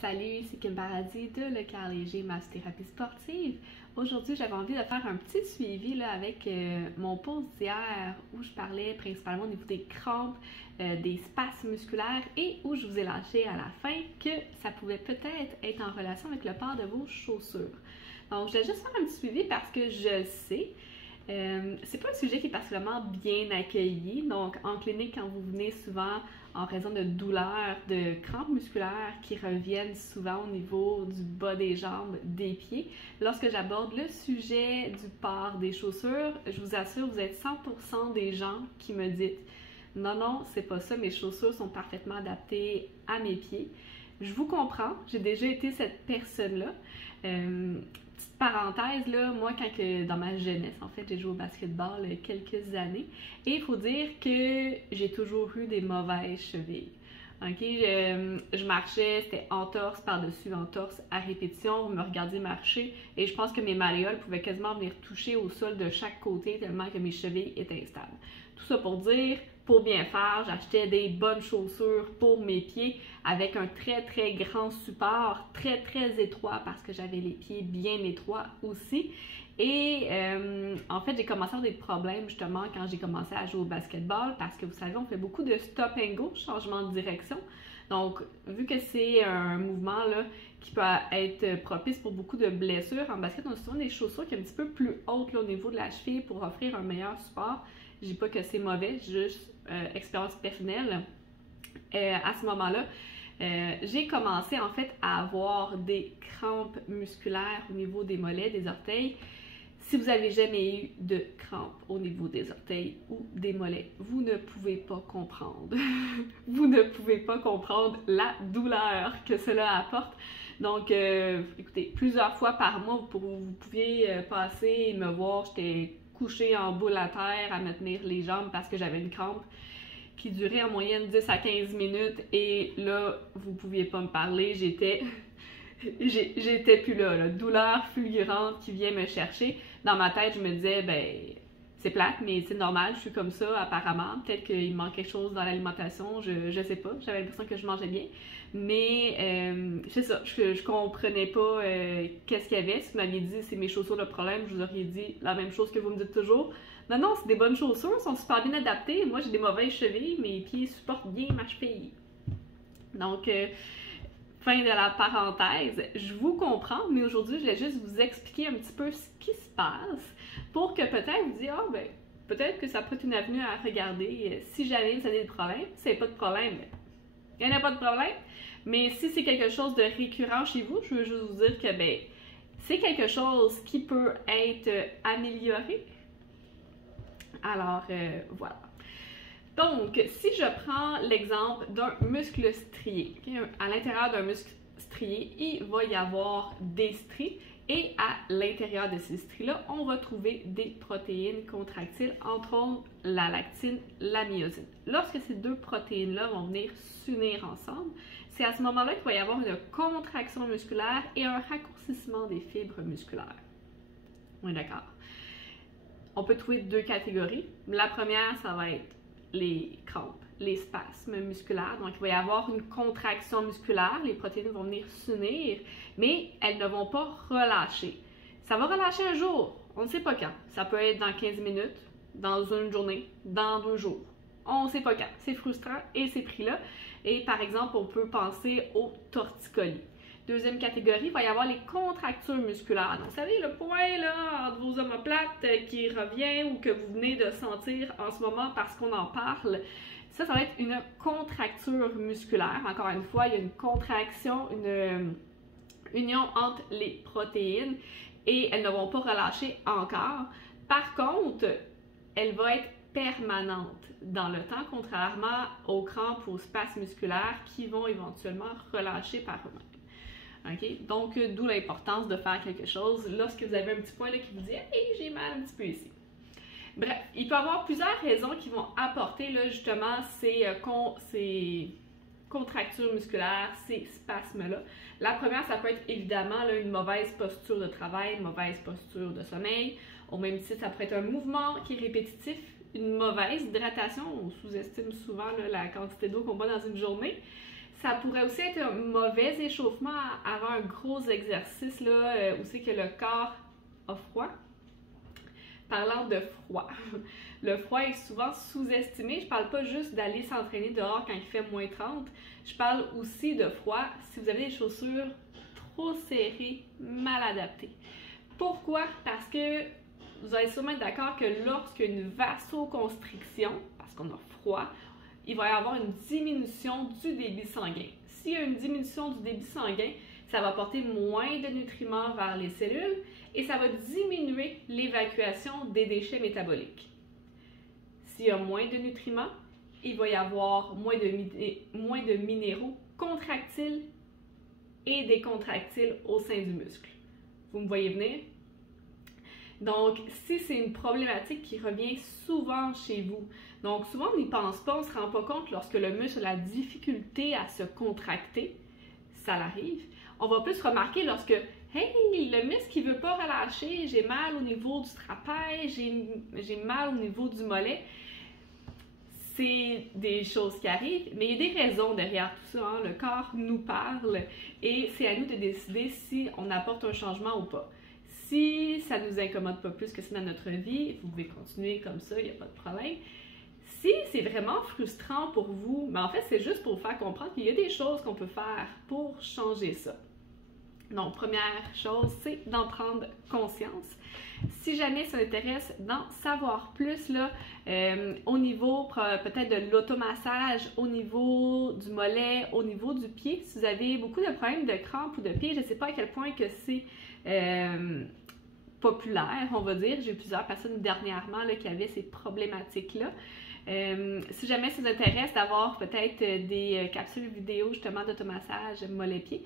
Salut, c'est Kim Paradis de Le Cœur Léger Massothérapie Sportive. Aujourd'hui, j'avais envie de faire un petit suivi là, avec mon pause d'hier où je parlais principalement au niveau des crampes, des spasmes musculaires et où je vous ai lâché à la fin que ça pouvait peut-être être en relation avec le port de vos chaussures. Donc, je vais juste faire un petit suivi parce que je le sais. C'est pas un sujet qui est particulièrement bien accueilli. Donc, en clinique, quand vous venez souvent en raison de douleurs, de crampes musculaires qui reviennent souvent au niveau du bas des jambes, des pieds, lorsque j'aborde le sujet du port des chaussures, je vous assure, vous êtes 100% des gens qui me disent « Non, non, c'est pas ça, mes chaussures sont parfaitement adaptées à mes pieds. » Je vous comprends, j'ai déjà été cette personne-là. Petite parenthèse, là, moi, dans ma jeunesse, en fait, j'ai joué au basketball quelques années, et il faut dire que j'ai toujours eu des mauvaises chevilles. Ok, je marchais, c'était entorse par-dessus entorse à répétition, vous me regardiez marcher, et je pense que mes malléoles pouvaient quasiment venir toucher au sol de chaque côté tellement que mes chevilles étaient instables. Tout ça pour dire, pour bien faire, j'achetais des bonnes chaussures pour mes pieds avec un très très grand support, très très étroit parce que j'avais les pieds bien étroits aussi. Et en fait, j'ai commencé à avoir des problèmes justement quand j'ai commencé à jouer au basketball parce que vous savez, on fait beaucoup de stop and go, changement de direction. Donc, vu que c'est un mouvement là, qui peut être propice pour beaucoup de blessures, en basket, on a souvent des chaussures qui sont un petit peu plus hautes là, au niveau de la cheville pour offrir un meilleur support. Je dis pas que c'est mauvais, juste expérience personnelle. À ce moment-là, j'ai commencé en fait à avoir des crampes musculaires au niveau des mollets, des orteils. Si vous n'avez jamais eu de crampes au niveau des orteils ou des mollets, vous ne pouvez pas comprendre. Vous ne pouvez pas comprendre la douleur que cela apporte. Donc, écoutez, plusieurs fois par mois, vous pouviez passer et me voir, j'étais couchée en boule à terre à me tenir les jambes parce que j'avais une crampe qui durait en moyenne 10 à 15 minutes et là, vous pouviez pas me parler, j'étais plus là, douleur fulgurante qui vient me chercher. Dans ma tête, je me disais, ben, c'est plate, mais c'est normal, je suis comme ça apparemment. Peut-être qu'il me manque quelque chose dans l'alimentation, je sais pas. J'avais l'impression que je mangeais bien. Mais c'est ça, je comprenais pas qu'est-ce qu'il y avait. Si vous m'aviez dit c'est mes chaussures le problème, je vous aurais dit la même chose que vous me dites toujours. Non, non, c'est des bonnes chaussures, elles sont super bien adaptées. Moi, j'ai des mauvaises chevilles, mes pieds supportent bien ma cheville. Donc, fin de la parenthèse, je vous comprends, mais aujourd'hui, je vais juste vous expliquer un petit peu ce qui se passe pour que peut-être vous disiez, ben, peut-être que ça peut être une avenue à regarder. Si jamais vous avez des problèmes, c'est pas de problème. Il n'y en a pas de problème, mais si c'est quelque chose de récurrent chez vous, je veux juste vous dire que, ben, c'est quelque chose qui peut être amélioré. Alors, voilà. Donc, si je prends l'exemple d'un muscle strié, okay? À l'intérieur d'un muscle strié, il va y avoir des stries et à l'intérieur de ces stries-là, on va trouver des protéines contractiles, entre autres la lactine, la myosine. Lorsque ces deux protéines-là vont venir s'unir ensemble, c'est à ce moment-là qu'il va y avoir une contraction musculaire et un raccourcissement des fibres musculaires. On est d'accord? On peut trouver deux catégories. La première, ça va être les crampes, les spasmes musculaires. Donc, il va y avoir une contraction musculaire, les protéines vont venir s'unir, mais elles ne vont pas relâcher. Ça va relâcher un jour, on ne sait pas quand. Ça peut être dans 15 minutes, dans une journée, dans 2 jours. On ne sait pas quand. C'est frustrant et c'est pris là. Et par exemple, on peut penser au torticolis. Deuxième catégorie, il va y avoir les contractures musculaires. Donc, vous savez, le point là, entre vos omoplates qui revient ou que vous venez de sentir en ce moment parce qu'on en parle, ça va être une contracture musculaire. Encore une fois, il y a une contraction, une union entre les protéines et elles ne vont pas relâcher encore. Par contre, elle va être permanente dans le temps, contrairement aux crampes ou aux spasmes musculaires qui vont éventuellement relâcher par eux-mêmes. Okay? Donc, d'où l'importance de faire quelque chose lorsque vous avez un petit point là, qui vous dit « Hey, j'ai mal un petit peu ici ». Bref, il peut y avoir plusieurs raisons qui vont apporter là, justement ces contractures musculaires, ces spasmes-là. La première, ça peut être évidemment là, une mauvaise posture de travail, une mauvaise posture de sommeil. Au même titre, ça peut être un mouvement qui est répétitif, une mauvaise hydratation. On sous-estime souvent là, la quantité d'eau qu'on boit dans une journée. Ça pourrait aussi être un mauvais échauffement avant un gros exercice là, où c'est que le corps a froid. Parlant de froid, le froid est souvent sous-estimé. Je parle pas juste d'aller s'entraîner dehors quand il fait moins 30. Je parle aussi de froid si vous avez des chaussures trop serrées, mal adaptées. Pourquoi? Parce que vous allez sûrement être d'accord que lorsqu'il y a une vasoconstriction, parce qu'on a froid, il va y avoir une diminution du débit sanguin. S'il y a une diminution du débit sanguin, ça va apporter moins de nutriments vers les cellules et ça va diminuer l'évacuation des déchets métaboliques. S'il y a moins de nutriments, il va y avoir moins de minéraux contractiles et décontractiles au sein du muscle. Vous me voyez venir? Donc, si c'est une problématique qui revient souvent chez vous, donc souvent on n'y pense pas, on ne se rend pas compte lorsque le muscle a la difficulté à se contracter, ça l'arrive. On va plus remarquer lorsque, hey, le muscle qui ne veut pas relâcher, j'ai mal au niveau du trapèze, j'ai mal au niveau du mollet. C'est des choses qui arrivent, mais il y a des raisons derrière tout ça. Hein? Le corps nous parle et c'est à nous de décider si on apporte un changement ou pas. Si ça ne nous incommode pas plus que ça dans notre vie, vous pouvez continuer comme ça, il n'y a pas de problème. Si c'est vraiment frustrant pour vous, mais en fait, c'est juste pour vous faire comprendre qu'il y a des choses qu'on peut faire pour changer ça. Donc, première chose, c'est d'en prendre conscience. Si jamais ça intéresse d'en savoir plus, là, au niveau peut-être de l'automassage, au niveau du mollet, au niveau du pied, si vous avez beaucoup de problèmes de crampes ou de pieds, je ne sais pas à quel point que c'est populaire, on va dire. J'ai eu plusieurs personnes dernièrement là, qui avaient ces problématiques-là. Si jamais ça vous intéresse d'avoir peut-être des capsules vidéo justement d'automassage mollet-pied,